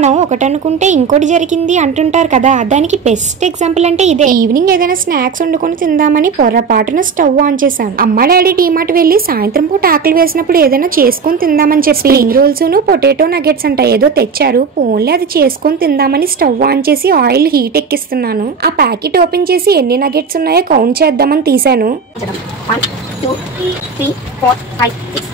మనం ఒకటి అనుకుంటే ఇంకోటి జరిగింది అంటుంటారు కదా, దానికి బెస్ట్ ఎగ్జాంపుల్ అంటే ఇదే. ఈవినింగ్ ఏదైనా స్నాక్స్ వండుకొని తిందామని పొరపాటున స్టవ్ ఆన్ చేశాను. అమ్మ డాడీ డీమార్ట్ వెళ్లి సాయంత్రం పూట ఆకలి వేసినప్పుడు ఏదైనా చేసుకొని తిందామని చెప్పి స్ప్రింగ్ రోల్స్ ను పొటాటో నగెట్స్ అంట ఏదో తెచ్చారు. పోన్లే అది చేసుకొని తిందామని స్టవ్ ఆన్ చేసి ఆయిల్ హీట్ ఎక్కిస్తున్నాను. ఆ ప్యాకెట్ ఓపెన్ చేసి ఎన్ని నగెట్స్ ఉన్నాయో కౌంట్ చేద్దామని తీసాను. 1 2 3 4 5 6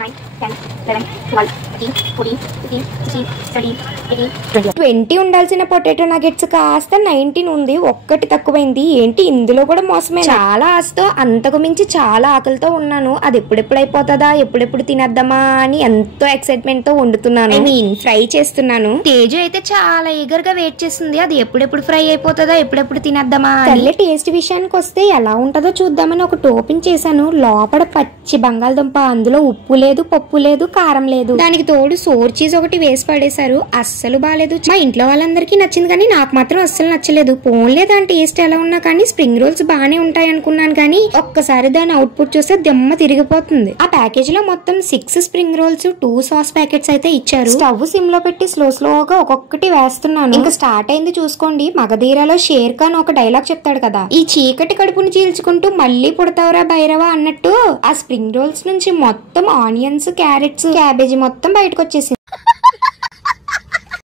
9 10 11 12 13 14 15 16 17 20 ఉండాల్సిన పొటాటో నగెట్స్ కాస్త 19 ఉంది. ఒక్కటి తక్కువైంది. ఏంటి ఇందులో కూడా మోసమే. చాలా ఆశతో అంతకు మించి చాలా ఆకలితో ఉన్నాను. అది ఎప్పుడెప్పుడు అయిపోతుందా, ఎప్పుడెప్పుడు తినేద్దామా అని ఎంతో ఎక్సైట్మెంట్ తో వండుతున్నాను. ఫ్రై చేస్తున్నాను. తేజు అయితే చాలా ఈగర్ గా వెయిట్ చేస్తుంది. అది ఎప్పుడెప్పుడు ఫ్రై అయిపోతుందా, ఎప్పుడెప్పుడు తినేద్దామా అని. టేస్ట్ విషయానికి వస్తే ఎలా ఉంటుందో చూద్దామని ఒకటి ఓపెన్ చేశాను. లోపల పచ్చి బంగాళదుంప, అందులో ఉప్పు లేదు, పప్పు లేదు, కారం లేదు. దానికి తోడు సోర్ చీజ్ ఒకటి వేసి పడేశారు. అస్సలు బాలేదు. మా ఇంట్లో వాళ్ళందరికీ నచ్చింది కానీ నాకు మాత్రం అస్సలు నచ్చలేదు. పోన్లే దాని టేస్ట్ ఎలా ఉన్నా కానీ స్ప్రింగ్ రోల్స్ బానే ఉంటాయి అనుకున్నాను కానీ ఒక్కసారి దాని అవుట్పుట్ చూస్తే దెమ్మ తిరిగిపోతుంది. ఆ ప్యాకేజ్ లో మొత్తం 6 స్ప్రింగ్ రోల్స్, 2 సాస్ ప్యాకెట్స్ అయితే ఇచ్చారు. స్టవ్ సిమ్ లో పెట్టి స్లోగా ఒక్కొక్కటి వేస్తున్నాను. ఇంకా స్టార్ట్ అయింది చూసుకోండి. మగధీరాలో షేర్ ఖాన్ ఒక డైలాగ్ చెప్తాడు కదా, ఈ చీకటి కడుపుని చీల్చుకుంటూ మళ్ళీ పుడతావురా భైరవ అన్నట్టు ఆ స్ప్రింగ్ రోల్స్ నుంచి మొత్తం ఆనియన్స్, క్యారెట్స్, క్యాబేజీ మొత్తం బయటకు వచ్చేసింది.